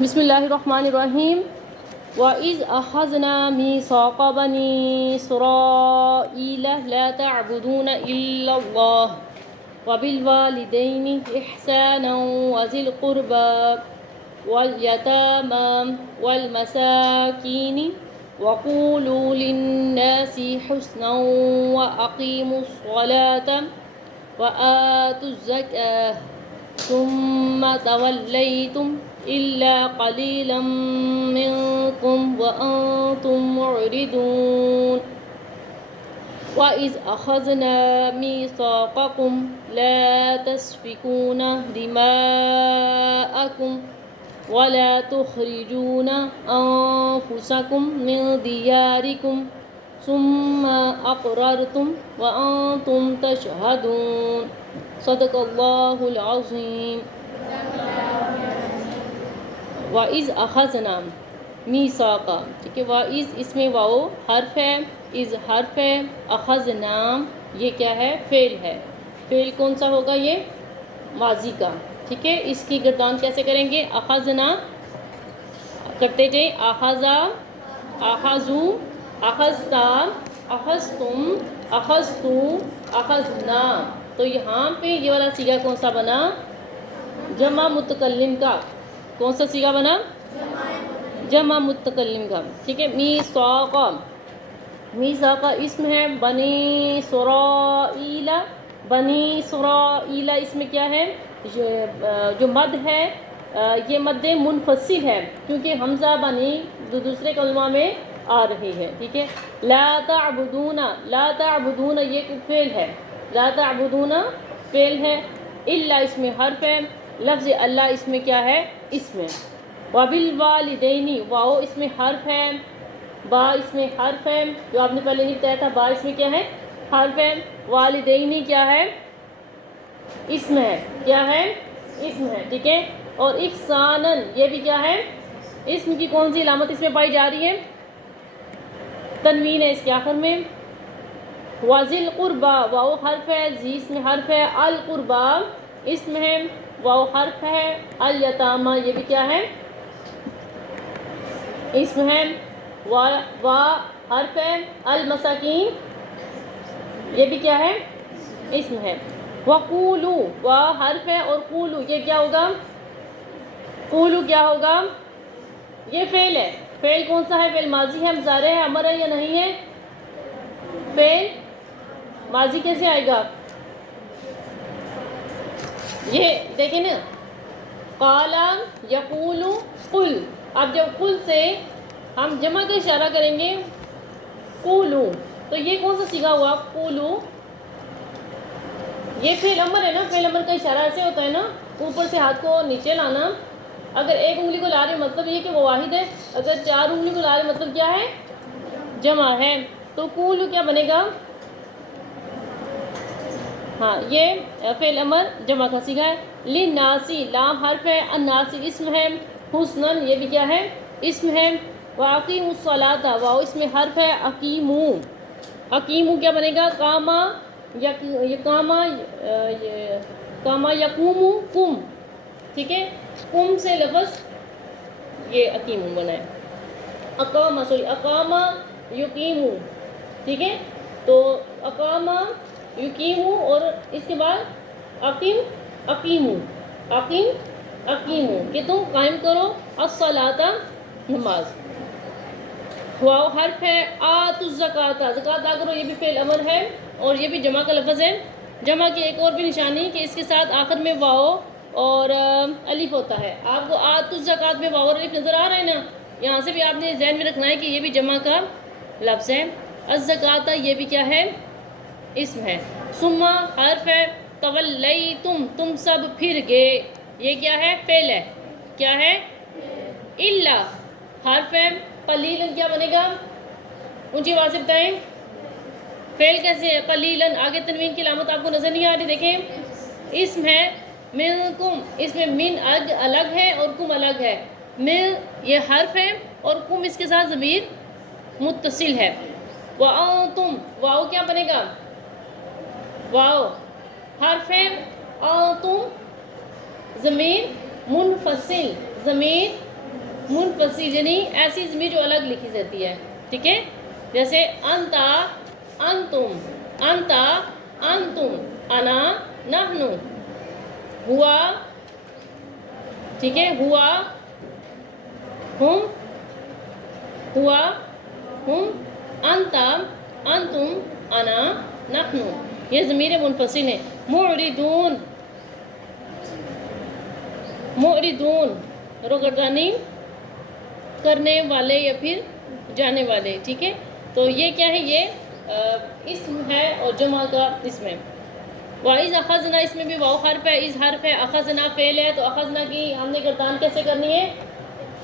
بسم اللہ الرحمن الرحیم وَإِذْ أَخَذْنَا مِيثَاقَ بَنِي إِسْرَائِيلَ لَا تَعْبُدُونَ إِلَّا اللَّهَ وَبِالْوَالِدَيْنِ إِحْسَانًا وَذِي الْقُرْبَى وَالْيَتَامَى وَالْمَسَاكِينِ وَقُولُوا لِلنَّاسِ حُسْنًا وَأَقِيمُوا الصَّلَاةَ وَآتُوا الزَّكَاةَ ثُمَّ تَوَلَّيْتُمْ إِلَّا قَلِيلًا مِّنكُمْ وَأَنْتُمْ مُعْرِضُونَ وَإِذْ أَخَذْنَا مِيثَاقَكُمْ لَا تَسْفِكُونَ دِمَاءَكُمْ وَلَا تُخْرِجُونَ أَنفُسَكُمْ مِنْ دِيَارِكُمْ ثُمَّ أَقْرَرْتُمْ وَأَنْتُمْ تَشْهَدُونَ صدق اللہ العظیم. وَإِذْ أَخَذْنَا مِيثَاقًا، ٹھیک ہے. وَإِذْ اس میں واو حرف ہے، اِذ حرف ہے، أَخَذْنَا یہ کیا ہے؟ فعل ہے. فعل کون سا ہوگا؟ یہ ماضی کا. ٹھیک ہے. اس کی گردان کیسے کریں گے؟ أَخَذْنَا کرتے جائیں. أَخَذَا، أَخَذُوا، أَخَذْتَا، أَخَذْتُمْ، أَخَذْتُوا، أَخَذْنَا. تو یہاں پہ یہ والا صیغہ کون سا بنا؟ جمع متکلم کا. کون سا صیغہ بنا؟ جمع متکلم کا. ٹھیک ہے. میثاق، میثاق اسم ہے. بنی اسرائیل، بنی اسرائیل اس میں کیا ہے؟ جو مد ہے یہ مد منفصل ہے، کیونکہ حمزہ بنی دوسرے کلمہ میں آ رہی ہے. ٹھیک ہے. لا تعبدون، لا تعبدون یہ فعل ہے. لا تعبدون فعل ہے. الا اس میں حرف ہے. لفظ اللہ اس میں کیا ہے؟ اسم ہے. وبالوالدین واو اس میں حرف ہے. با اس میں حرف ہے، جو آپ نے پہلے نہیں بتایا تھا. با اس میں کیا ہے؟ حرف ہے. والدین کیا ہے؟ اسم ہے. کیا ہے؟ اسم ہے. ٹھیک ہے. اور احسانن یہ بھی کیا ہے؟ اسم کی کون سی علامت اس میں پائی جا رہی ہے؟ تنوین ہے اس کے آخر میں. وَذِي الْقُرْبَى واو حرف ہے، زی اس میں حرف ہے. القربا اسم ہے، واو حرف ہے. الیتامى یہ بھی کیا ہے؟ اسم ہے. وا حرف ہے. المساکین یہ بھی کیا ہے؟ اسم ہے. وَقُولُوا وا حرف ہے اور قولو یہ کیا ہوگا؟ قولو کیا ہوگا؟ یہ فعل ہے. فعل کون سا ہے؟ فعل ماضی ہے، مضارع ہے، امر ہے یا نہیں ہے؟ فعل ماضی کیسے آئے گا؟ یہ دیکھیں نا، قال یقول قل. اب جب قل سے ہم جمع کا اشارہ کریں گے قولو، تو یہ کون سا صیغہ ہوا؟ قولو. یہ فعل امر ہے نا. فعل امر کا اشارہ ایسے ہوتا ہے نا، اوپر سے ہاتھ کو نیچے لانا. اگر ایک انگلی کو لا رہے مطلب یہ کہ وہ واحد ہے، اگر چار انگلی کو لا رہے مطلب کیا ہے؟ جمع ہے. تو قولو کیا بنے گا؟ ہاں یہ فعل امر جمع کا صیغہ ہے. للناسی لام حرف ہے. الناسی اسم ہے. حسنن یہ بھی کیا ہے؟ اسم ہے. واقیموا الصلاۃ واو اس میں حرف ہے. اقیموا، اقیموا کیا بنے گا؟ قاما، یقاما، قاما یقوم قم. ٹھیک ہے. قم سے لفظ یہ اقیموا بنا ہے. اقاما سوری اقاما یقیموا. ٹھیک ہے. تو اقاما یقیموا اور اس کے بعد اقیم، اقیموا، اقیم، اقیموا کہ تم قائم کرو الصلاۃ نماز. واو حرف ہے. آتوا الزکاۃ زکوٰۃ ادا کرو یہ بھی فعل امر ہے اور یہ بھی جمع کا لفظ ہے. جمع کی ایک اور بھی نشانی کہ اس کے ساتھ آخر میں واو اور الف ہوتا ہے. آپ کو آتوا الزکاۃ میں واو اور الف نظر آ رہا ہے نا، یہاں سے بھی آپ نے ذہن میں رکھنا ہے کہ یہ بھی جمع کا لفظ ہے. الزکاۃ یہ بھی کیا ہے؟ اسم ہے. ثم حرف ہے. تولیتم تم سب پھر گئے یہ کیا ہے؟ فعل ہے. کیا ہے؟ الا حرف ہے. قلیلاً کیا بنے گا؟ اونچی آواز سے بتائیں فعل کیسے ہے؟ قلیلاً آگے تنوین کی علامت آپ کو نظر نہیں آ رہی؟ دیکھیں اسم ہے. منکم اس میں من الگ ہے اور کم الگ ہے. من یہ حرف ہے اور کم اس کے ساتھ ضمیر متصل ہے. وانتم واو کیا بنے گا؟ واو حرف ہے. انتم ضمیر منفصل، ضمیر منفصل یعنی ایسی ضمیر جو الگ لکھی جاتی ہے، ٹھیک ہے؟ جیسے انتا، انتم، انتا، انتم، انا، نحنو، ہوا، ٹھیک ہے، ہوا، ہم، ہوا، ہم، انتا، انتم، انا، نحنو، یہ ضمیر منفصل ہیں۔ معرضون، معرضون روگردانی کرنے والے یا پھر جانے والے، ٹھیک ہے؟ تو یہ کیا ہے؟ یہ اسم ہے اور جمع کا اسم ہے۔ وَإِذْ أَخَذْنَا اس میں بھی واو حرف ہے، اِذ حرف ہے، اخذنا فعل ہے، تو اخذنا کی ہم نے گردان کیسے کرنی ہے؟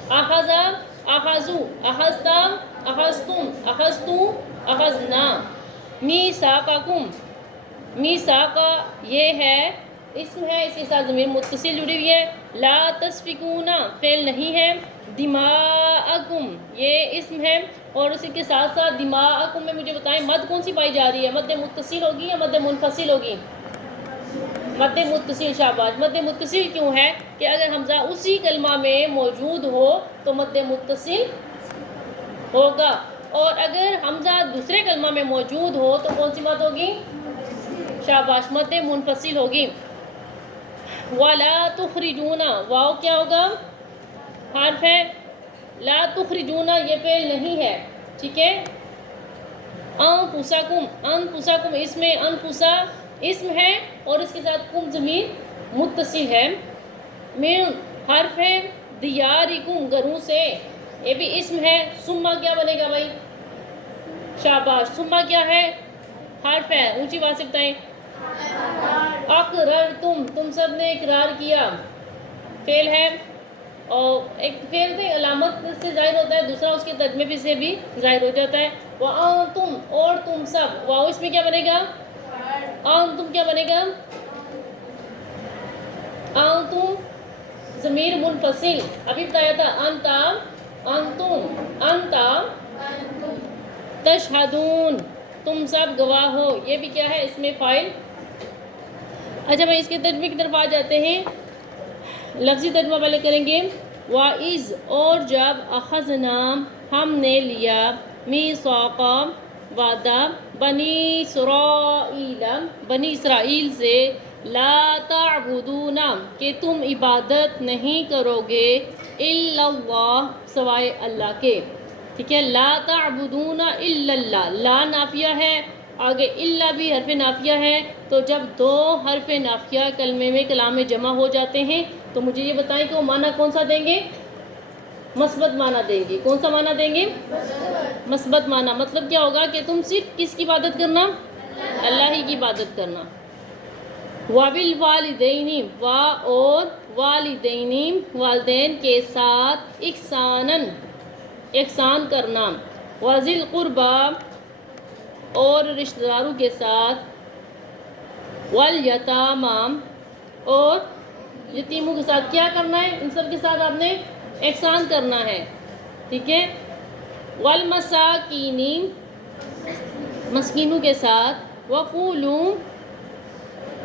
اخذ، اخذو، اخذتا، اخذتم، اخذتو، اخذنا۔ میثاقکم، میثاقا یہ ہے اسم ہے، اس کے ساتھ ضمیر متصل جڑی ہوئی ہے۔ لا تسفکون فعل نہیں ہے۔ دماءکم یہ اسم ہے اور اسی کے ساتھ ساتھ دماءکم میں مجھے بتائیں مد کون سی پائی جا رہی ہے؟ مد متصل ہوگی یا مد منفصل ہوگی؟ مد متصل، شاباش۔ مد متصل کیوں ہے؟ کہ اگر حمزہ اسی کلمہ میں موجود ہو تو مد متصل ہوگا، اور اگر حمزہ دوسرے کلمہ میں موجود ہو تو کون سی مد ہوگی؟ شاباش، مد منفصل ہوگی۔ وَلَا تُخْرِجُونَ واو کیا ہوگا؟ حرف ہے۔ لا تخرجون یہ فعل نہیں ہے، ٹھیک ہے؟ انفسکم، انفسکم اس میں انفسا اسم ہے اور اس کے ساتھ کم ضمیر متصل ہے۔ من حرف ہے، دیارکم گھروں سے یہ بھی اسم ہے۔ ثم کیا بنے گا بھائی؟ شاباش، ثم کیا ہے؟ حرف ہے، اونچی آواز سے بتائیں۔ اقررتم تم سب نے اقرار کیا، فعل ہے، اور ایک فعل سے علامت سے ظاہر ہوتا ہے، دوسرا اس کے ترجمے سے بھی ظاہر ہو جاتا ہے۔ وَأَنْتُمْ اور تم سب، واو اس میں کیا بنے گا؟ انتم کیا بنے گا؟ انتم ضمیر منفصل، ابھی بتایا تھا انتا، انتم، انتا، تشہدون تم سب گواہ ہو، یہ بھی کیا ہے؟ اس میں فاعل۔ اچھا بھائی اس کے ترجمے کی طرف آ جاتے ہیں، لفظی ترجمہ پہلے کریں گے۔ وَإِذْ اور جب اخذنا ہم نے لیا، میثاق وعدہ، بنی اسرائیل بنی اسرائیل سے، لا تعبدون کہ تم عبادت نہیں کرو گے، الا اللہ سوائے اللہ کے، ٹھیک ہے؟ لا تعبدون الا اللہ، لا نافیہ ہے، آگے الا بھی حرف نافیہ ہے، تو جب دو حرف نافیہ کلمے میں کلام میں جمع ہو جاتے ہیں تو مجھے یہ بتائیں کہ وہ معنی کون سا دیں گے؟ مثبت معنی دیں گے۔ کون سا معنی دیں گے؟ مثبت معنی۔ مطلب کیا ہوگا کہ تم صرف کس کی عبادت کرنا؟ اللہ ہی کی عبادت کرنا۔ وَبِالْوَالِدَيْنِ اور والدین، والدین کے ساتھ، احساناً احسان کرنا، وَذِي الْقُرْبَى اور رشتہ داروں کے ساتھ، والیتامی اور یتیموں کے ساتھ کیا کرنا ہے؟ ان سب کے ساتھ آپ نے احسان کرنا ہے، ٹھیک ہے؟ والمساکین مسکینوں کے ساتھ، وقولوا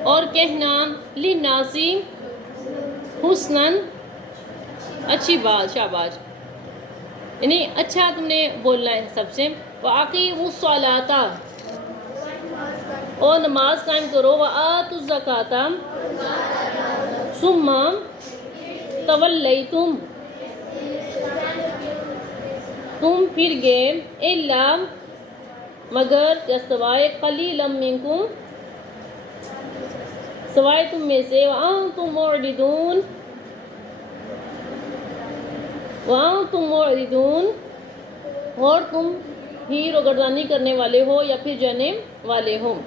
اور کہنا، للناس حسنا اچھی بات، شاباش، یعنی اچھا تم نے بولنا ہے سب سے۔ وَأَقِیمُوا الصَّلَاةَ اور نماز قائم کرو، وَآتُوا الزَّکَاةَ ثُمَّ تولیتم تم پھر گئے، الا مگر یا سوائے، قلیلا منکم سوائے تم میں سے، وانتم معرضون وانتم معرضون اور تم ہی روگردانی کرنے والے ہو یا پھر جانے والے ہو۔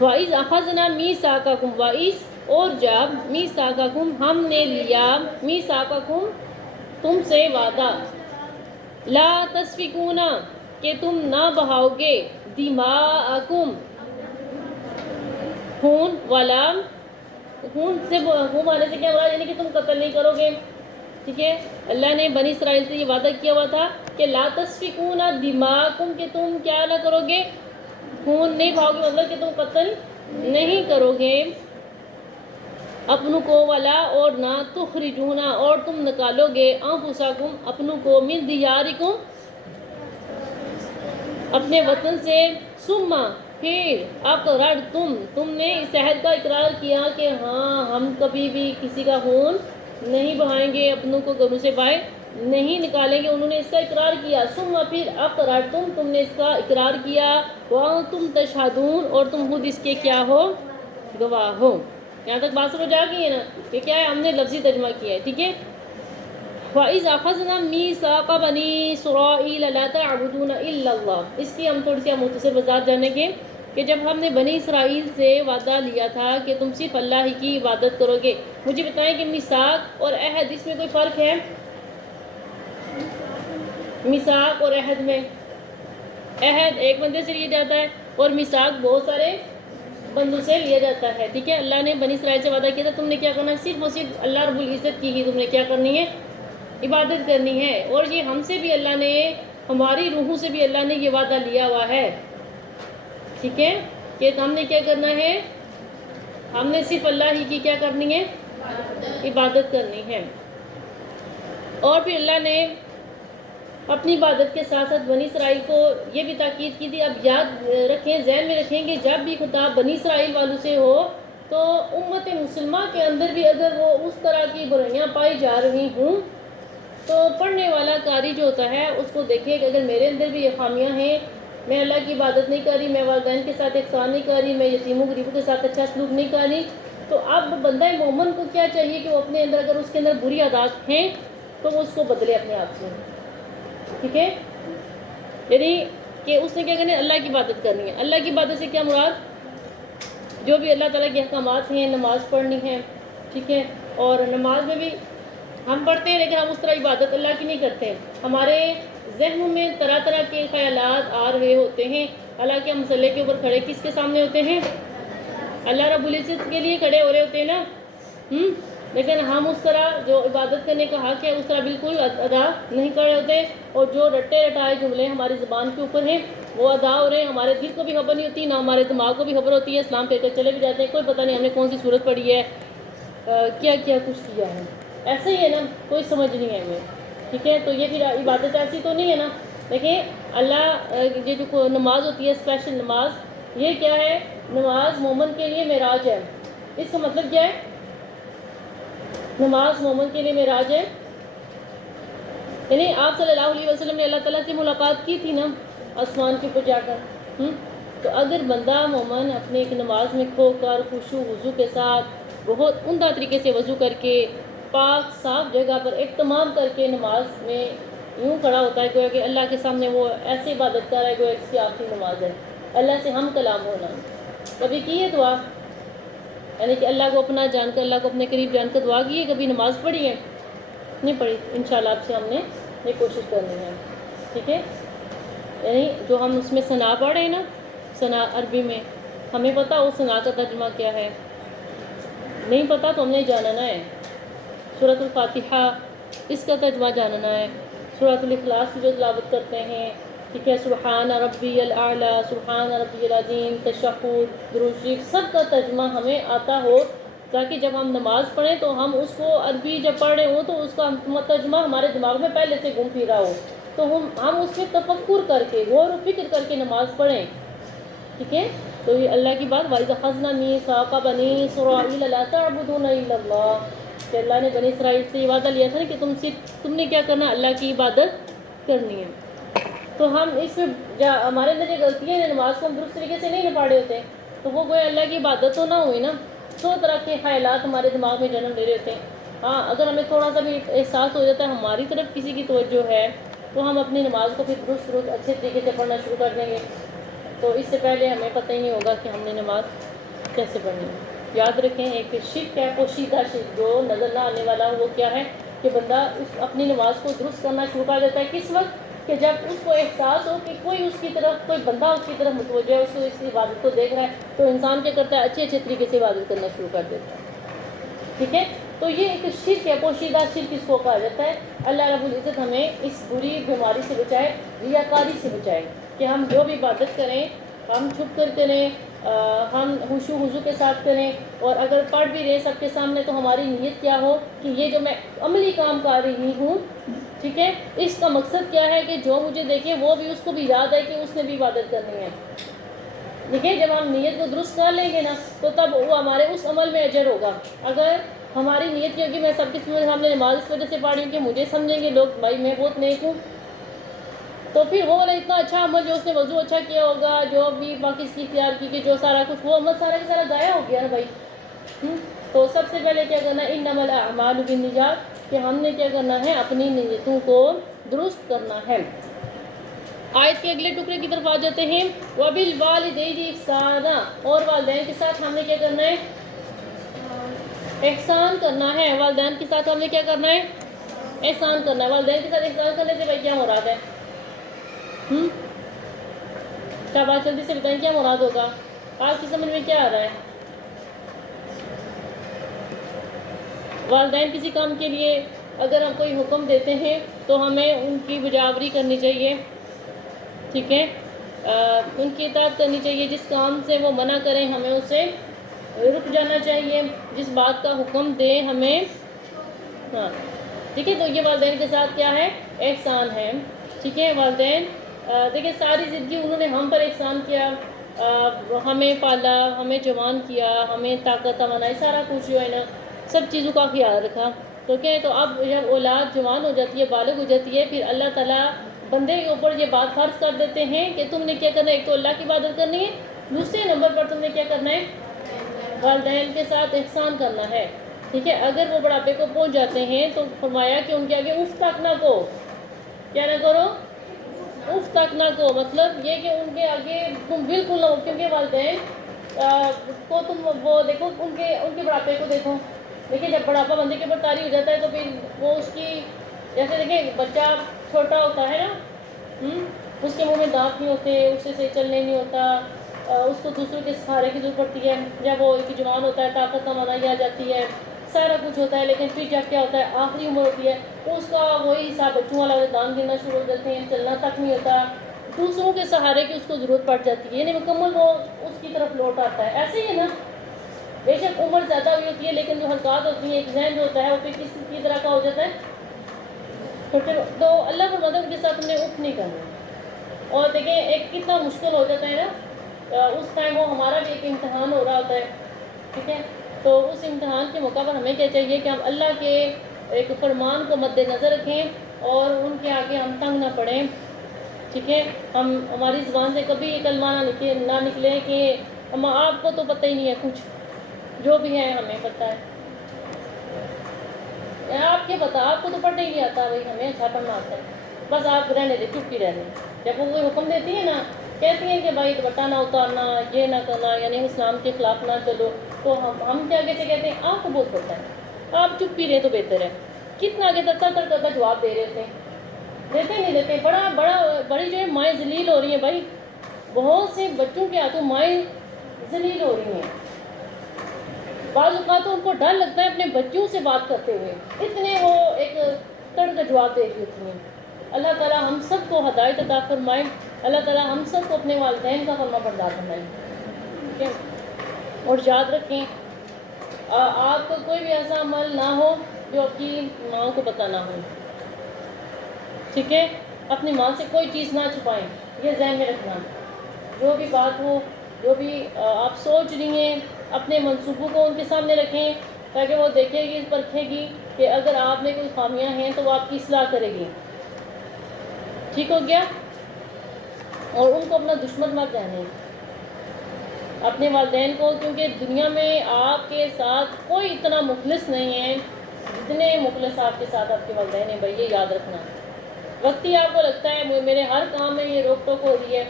وَإِذْ أَخَذْنَا مِيثَاقَكُمْ وَإِذْ اور جب، مِيثَاقَكُمْ ہم نے لیا، مِيثَاقَكُمْ تم سے وعدہ، لا تسفکون کہ تم نہ بہاؤ گے، دماءکم خون، والا خون سے خون آنے سے کیا ہوا؟ یعنی کہ تم قتل نہیں کرو گے، ٹھیک ہے؟ اللہ نے بنی اسرائیل سے یہ وعدہ کیا ہوا تھا کہ لا تسفکون دماءکم کہ تم کیا نہ کرو گے؟ خون نہیں بہاؤ گے، مطلب کہ تم قتل نہیں کرو گے۔ اپنوں کو، ولا اور نہ، تخرجون اور تم نکالو گے، انفسکم اپنوں کو، من دیارکم اپنے وطن سے، ثم پھر اقرر تم نے اس عہد کا اقرار کیا کہ ہاں ہم کبھی بھی کسی کا خون نہیں بہائیں گے، اپنوں کو گھروں سے باہر نہیں نکالیں گے، انہوں نے اس کا اقرار کیا، ثم پھر اقرر تم نے اس کا اقرار کیا، وانتم تشہدون اور تم خود اس کے کیا ہو، گواہ ہو۔ یہاں تک بات سمجھ آ گئی ہے نا کہ کیا ہے، ہم نے لفظی ترجمہ کیا ہے، ٹھیک ہے۔ وَإِذْ أَخَذْنَا مِيثَاقَ بَنِي إِسْرَائِيلَ لَا تَعْبُدُونَ إِلَّا اللَّهَ، اس کی ہم تھوڑی سی مختصر وضاحت جانیں گے کہ جب ہم نے بنی اسرائیل سے وعدہ لیا تھا کہ تم صرف اللہ ہی کی عبادت کرو گے، مجھے بتائیں کہ میثاق اور عہد اس میں کوئی فرق ہے؟ میثاق اور عہد میں، عہد ایک بندے سے لیا جاتا ہے اور میثاق بہت سارے بندوں سے لیا جاتا ہے، ٹھیک ہے۔ اللہ نے بنی اسرائیل سے وعدہ کیا تھا تم نے کیا کرنا ہے، صرف اور صرف اللہ رب العزت کی ہی تم نے کیا کرنی ہے، عبادت کرنی ہے۔ اور یہ ہم سے بھی اللہ نے، ہماری روحوں سے بھی اللہ نے یہ وعدہ لیا ہوا ہے، ٹھیک ہے، کہ ہم نے کیا کرنا ہے، ہم نے صرف اللہ ہی کی کیا کرنی ہے، عبادت کرنی ہے۔ اور پھر اللہ نے اپنی عبادت کے ساتھ ساتھ بنی اسرائیل کو یہ بھی تاکید کی تھی، اب یاد رکھیں، ذہن میں رکھیں کہ جب بھی خطاب بنی اسرائیل والوں سے ہو تو امت مسلمہ کے اندر بھی اگر وہ اس طرح کی برائیاں پائی جا رہی ہوں تو پڑھنے والا قاری جو ہوتا ہے اس کو دیکھے کہ اگر میرے اندر بھی یہ خامیاں ہیں، میں اللہ کی عبادت نہیں کر رہی، میں والدین کے ساتھ احسان نہیں کر رہی، میں یتیموں غریبوں کے ساتھ اچھا سلوک نہیں کر رہی، تو اب بندہ مومن کو کیا چاہیے کہ وہ اپنے اندر اگر اس کے اندر بری عادات ہیں تو وہ اس کو بدلے اپنے آپ سے، ٹھیک ہے، یعنی کہ اس نے کیا کرنا ہے، اللہ کی عبادت کرنی ہے۔ اللہ کی عبادت سے کیا مراد، جو بھی اللہ تعالیٰ کے احکامات ہیں، نماز پڑھنی ہے، ٹھیک ہے، اور نماز میں بھی ہم پڑھتے ہیں لیکن ہم اس طرح عبادت اللہ کی نہیں کرتے، ہمارے ذہنوں میں طرح طرح کے خیالات آ رہے ہوتے ہیں، حالانکہ ہم مسئلے کے اوپر کھڑے کس کے سامنے ہوتے ہیں، اللہ رب العزت کے لیے کھڑے ہو رہے ہوتے ہیں نا، لیکن ہم اس طرح جو عبادت کرنے کا حق ہے اس طرح بالکل ادا نہیں کر رہے ہوتے، اور جو رٹے رٹائے جملے ہماری زبان کے اوپر ہیں وہ ادا ہو رہے ہیں، ہمارے دل کو بھی خبر نہیں ہوتی، نہ ہمارے دماغ کو بھی خبر ہوتی ہے، اسلام کہہ کر چلے بھی جاتے ہیں، کوئی پتہ نہیں ہم نے کون سی صورت پڑھی ہے، کیا کیا کچھ کیا ہے، ایسے ہی ہے نا، کوئی سمجھ نہیں ہے ہمیں، ٹھیک ہے۔ تو یہ پھر عبادت ایسی تو نہیں ہے نا، دیکھیں اللہ یہ جو نماز ہوتی ہے اسپیشل نماز، یہ کیا ہے، نماز مومن کے لیے معراج ہے، اس کا مطلب کیا ہے، نماز مومن کے لیے معراج ہے، یعنی آپ صلی اللہ علیہ وسلم نے اللہ تعالیٰ سے ملاقات کی تھی نا آسمان کے اوپر جا کر، تو اگر بندہ مومن اپنی ایک نماز میں کھو کر خشوع وضو کے ساتھ بہت عمدہ طریقے سے وضو کر کے پاک صاف جگہ پر اہتمام کر کے نماز میں یوں کھڑا ہوتا ہے گویا کہ اللہ کے سامنے وہ ایسے عبادت کر رہا ہے گویا اس کی آخری نماز ہے، اللہ سے ہم کلام ہونا، کبھی کی ہے دعا، یعنی کہ اللہ کو اپنا جان کر، اللہ کو اپنے قریب جان کر دعا کی ہے، کبھی نماز پڑھی ہے، نہیں پڑھی، انشاءاللہ آپ سے ہم نے یہ کوشش کرنی ہے، ٹھیک ہے، یعنی جو ہم اس میں ثنا پڑھ رہے ہیں نا، ثنا عربی میں، ہمیں پتہ اس ثنا کا ترجمہ کیا ہے، نہیں پتہ تو ہم نے جاننا ہے، سورۃ الفاتحہ اس کا ترجمہ جاننا ہے، سورۃ الاخلاص کی جو تلاوت کرتے ہیں، ٹھیک ہے، سبحان ربی الاعلیٰ، سبحان ربی العظیم، تشہد، درود شریف، سب کا ترجمہ ہمیں آتا ہو، تاکہ جب ہم نماز پڑھیں تو ہم اس کو عربی جب پڑھ رہے ہوں تو اس کا ترجمہ ہمارے دماغ میں پہلے سے گھوم پھرا ہو، تو ہم اس میں تفکر کر کے غور و فکر کر کے نماز پڑھیں، ٹھیک ہے۔ تو یہ اللہ کی بات، وَإِذْ أَخَذْنَا مِيثَاقَ بَنِي إِسْرَائِيلَ لَا تَعْبُدُونَ إِلَّا اللَّهَ، کہ اللہ نے بنی اسرائیل سے یہ وعدہ لیا تھا نا کہ تم نے کیا کرنا، اللہ کی عبادت کرنی ہے، تو ہم اس میں ہمارے اندر یہ غلطیاں ہیں، نماز کو ہم درست طریقے سے نہیں پڑھے ہوتے، تو وہ کوئی اللہ کی عبادت تو نہ ہوئی نا، 100 طرح کے خیالات ہمارے دماغ میں جنم لے رہے ہوتے ہیں، ہاں اگر ہمیں تھوڑا سا بھی احساس ہو جاتا ہے ہماری طرف کسی کی توجہ ہے تو ہم اپنی نماز کو پھر درست اچھے طریقے سے پڑھنا شروع کر دیں گے، تو اس سے پہلے ہمیں پتہ ہی نہیں ہوگا کہ ہم نے نماز کیسے پڑھنی ہے۔ یاد رکھیں ایک شرک ہے، پوشیدہ شرک جو نظر نہ آنے والا وہ کیا ہے کہ بندہ اپنی نماز کو درست کرنا شروع کر دیتا ہے، کس وقت کہ جب اس کو احساس ہو کہ کوئی اس کی طرف، کوئی بندہ اس کی طرف متوجہ ہے، اس کی عبادت کو دیکھ رہا ہے، تو انسان کیا کرتا ہے، اچھے طریقے سے عبادت کرنا شروع کر دیتا ہے، ٹھیک ہے۔ تو یہ ایک شرک ہے، پوشیدہ شرک اس کو کہا جاتا ہے۔ اللہ رب العزت ہمیں اس بری بیماری سے بچائے، ریاکاری سے بچائے، کہ ہم جو بھی عبادت کریں ہم چھپ کر کریں، ہم خشوع خضوع کے ساتھ کریں، اور اگر پڑھ بھی رہے ہیں سب کے سامنے تو ہماری نیت کیا ہو کہ یہ جو میں عملی کام کر رہی ہوں، ٹھیک ہے، اس کا مقصد کیا ہے کہ جو مجھے دیکھے وہ بھی اس کو بھی یاد ہے کہ اس نے بھی عبادت کرنی ہے۔ دیکھیں جب ہم نیت کو درست کر لیں گے نا تو تب وہ ہمارے اس عمل میں اجر ہوگا۔ اگر ہماری نیت کی ہوگی میں سب کے سامنے نماز اس وجہ سے پڑھ رہی ہوں کہ مجھے سمجھیں گے لوگ بھائی میں بہت نیک ہوں، تو پھر وہ والا اتنا اچھا عمل جو اس نے وضو اچھا کیا ہوگا، جو بھی باقی اس کی اختیار کی کہ جو سارا کچھ وہ عمل سارا کا سارا ضائع ہو گیا نا بھائی۔ تو سب سے پہلے کیا کرنا ہے، انما الاعمال بالنیات، کہ ہم نے کیا کرنا ہے اپنی نیتوں کو درست کرنا ہے۔ آیت کے اگلے ٹکڑے کی طرف آ جاتے ہیں، وَبِالْوَالِدَيْنِ إِحْسَانًا، اور والدین کے ساتھ ہم نے کیا کرنا ہے، احسان کرنا ہے۔ والدین کے ساتھ ہم نے کیا کرنا ہے، احسان کرنا ہے۔ والدین کے ساتھ احسان کرنے سے بھائی کیا مراد ہے؟ کیا بات جلدی سے بتائیں کیا مراد ہوگا؟ آپ کی سمجھ میں کیا آ رہا ہے؟ والدین کسی کام کے لیے اگر ہم کوئی حکم دیتے ہیں تو ہمیں ان کی بجاوری کرنی چاہیے، ٹھیک ہے، ان کی اطاعت کرنی چاہیے۔ جس کام سے وہ منع کریں ہمیں اس سے رک جانا چاہیے، جس بات کا حکم دیں ہمیں، ہاں ٹھیک ہے۔ تو یہ والدین کے ساتھ کیا ہے، احسان ہے، ٹھیک ہے۔ والدین دیکھیں ساری زندگی انہوں نے ہم پر احسان کیا، ہمیں پالا، ہمیں جوان کیا، ہمیں طاقت بنائی، سارا کچھ جو ہے نا سب چیزوں کا خیال رکھا، تو کیا تو اب جب اولاد جوان ہو جاتی ہے، بالغ ہو جاتی ہے، پھر اللہ تعالیٰ بندے کے اوپر یہ بات فرض کر دیتے ہیں کہ تم نے کیا کرنا ہے، ایک تو اللہ کی عبادت کرنی ہے، دوسرے نمبر پر تم نے کیا کرنا ہے، والدین کے ساتھ احسان کرنا ہے، ٹھیک ہے۔ اگر وہ بڑھاپے کو پہنچ جاتے ہیں تو فرمایا کہ ان کے آگے اف تک نہ کو، کیا نہ کرو، اف تک نہ کو، مطلب یہ کہ ان کے آگے تم بالکل نہ ہو، کیونکہ والدین کو تم وہ دیکھو ان کے بڑھاپے کو دیکھو، دیکھیں جب بڑھاپا بندے کے اوپر طاری ہو جاتا ہے تو پھر وہ اس کی، جیسے دیکھیں بچہ چھوٹا ہوتا ہے نا، اس کے منہ میں دانت نہیں ہوتے، اس سے صحیح چلنے نہیں ہوتا، اس کو دوسروں کے سہارے کی ضرورت پڑتی ہے، جب وہ ایک جوان ہوتا ہے طاقت توانائی آ جاتی ہے، سارا کچھ ہوتا ہے، لیکن پھر جب کیا ہوتا ہے آخری عمر ہوتی ہے تو اس کا وہی حساب بچوں والا دانت گرنا شروع ہو جاتے ہیں، چلنا تک نہیں ہوتا، دوسروں کے سہارے کی اس کو ضرورت پڑ جاتی ہے، یعنی مکمل وہ اس کی طرف لوٹ آتا ہے۔ ایسے ہی ہے نا، بے شک عمر زیادہ ہوئی ہوتی ہے لیکن جو حرکات ہوتی ہیں، ایک ذہن جو ہوتا ہے وہ پھر کس کی طرح کا ہو جاتا ہے، تو اللہ کو مدد کے ساتھ ہم نے اف نہیں کرنا۔ اور دیکھیں ایک کتنا مشکل ہو جاتا ہے نا، اس ٹائم وہ ہمارا بھی ایک امتحان ہو رہا ہوتا ہے، ٹھیک ہے، تو اس امتحان کے موقع پر ہمیں کیا چاہیے کہ ہم اللہ کے ایک فرمان کو مد نظر رکھیں اور ان کے آگے ہم تنگ نہ پڑیں، ٹھیک ہے۔ ہماری زبان سے کبھی یہ کلمہ نہ نکلے کہ آپ کو تو پتہ ہی نہیں ہے کچھ، جو بھی ہے ہمیں پتہ ہے، آپ کیا پتہ، آپ کو تو پڑھنا ہی نہیں آتا، بھائی ہمیں اچھا پڑھنا آتا ہے، بس آپ رہنے دیں، چپ ہی رہنے۔ جب وہ کوئی حکم دیتی ہے نا، کہتی ہیں کہ بھائی دوپٹہ نہ اتارنا، یہ نہ کرنا، یعنی اسلام کے خلاف نہ چلو، تو ہم کیا کہتے ہیں آپ کو بہت پتہ ہے، آپ چپ ہی رہے تو بہتر ہے۔ کتنا آگے تک کرتا جواب دے رہے ہوتے ہیں، نہیں دیتے، بڑی جو ہے مائیں ذلیل ہو رہی ہیں بھائی، بہت سے بچوں کے ہاتھوں مائیں ذلیل ہو رہی ہیں، بعض اوقات تو ان کو ڈر لگتا ہے اپنے بچوں سے بات کرتے ہوئے، اتنے وہ ایک کا جواب دے رہی ہوتی ہیں۔ اللہ تعالیٰ ہم سب کو ہدایت عطا فرمائے، اللہ تعالیٰ ہم سب کو اپنے والدین کا فرما بردار بنائے، ٹھیک ہے۔ اور یاد رکھیں آپ کا کوئی بھی ایسا عمل نہ ہو جو آپ کی ماں کو پتہ نہ ہو، ٹھیک ہے، اپنی ماں سے کوئی چیز نہ چھپائیں، یہ ذہن میں رکھنا، جو بھی بات ہو، جو بھی آپ سوچ رہی ہیں، اپنے منصوبوں کو ان کے سامنے رکھیں تاکہ وہ دیکھے گی، پرکھے گی کہ اگر آپ میں کوئی خامیاں ہیں تو وہ آپ کی اصلاح کرے گی، ٹھیک ہو گیا۔ اور ان کو اپنا دشمن مت جانیں، اپنے والدین کو، کیونکہ دنیا میں آپ کے ساتھ کوئی اتنا مخلص نہیں ہے جتنے مخلص آپ کے ساتھ آپ کے والدین ہیں، بھائی یہ یاد رکھنا۔ وقتی آپ کو لگتا ہے میرے ہر کام میں یہ روک ٹوک ہو رہی ہے،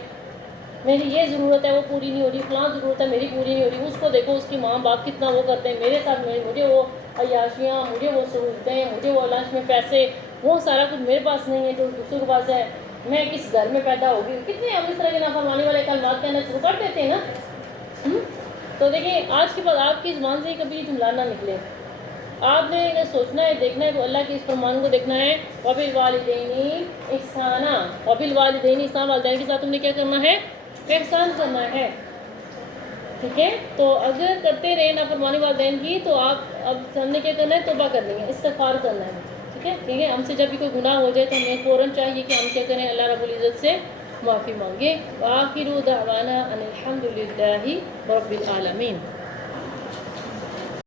میری یہ ضرورت ہے وہ پوری نہیں ہو رہی، فلاں ضرورت ہے میری پوری نہیں ہو رہی، اس کو دیکھو اس کی ماں باپ کتنا وہ کرتے ہیں میرے ساتھ، مجھے وہ عیاشیاں، مجھے وہ سہولتیں، مجھے وہ لنچ میں پیسے، وہ سارا کچھ میرے پاس نہیں ہے جو دوسروں کے پاس ہے، میں کس گھر میں پیدا ہوگی، کتنے ہم اس طرح کے نافرمانی والے کلمات کہنا شروع کر دیتے ہیں نا۔ تو دیکھیں آج کے بعد آپ کی زبان سے کبھی جملہ نہ نکلے، آپ نے اگر سوچنا ہے، دیکھنا ہے تو اللہ کے اس فرمان کو دیکھنا ہے، وَبِالْوَالِدَيْنِ إِحْسَانًا، وَبِالْوَالِدَيْنِ احسان، والدین کے ساتھ تم نے کیا کرنا ہے، احسان کرنا ہے۔ ٹھیک ہے. تو اگر کرتے رہے نافرمانی والدین کی تو آپ اب ہم نے کیا کرنا ہے, توبہ کرنی ہے, استغفار کرنا ہے. ٹھیک ہے, ٹھیک ہے. ہم سے جب بھی کوئی گناہ ہو جائے تو ہمیں فوراً چاہیے کہ ہم کیا کریں, اللہ رب العزت سے معافی مانگے. وآخر دعوانا ان الحمد للہ رب العالمین.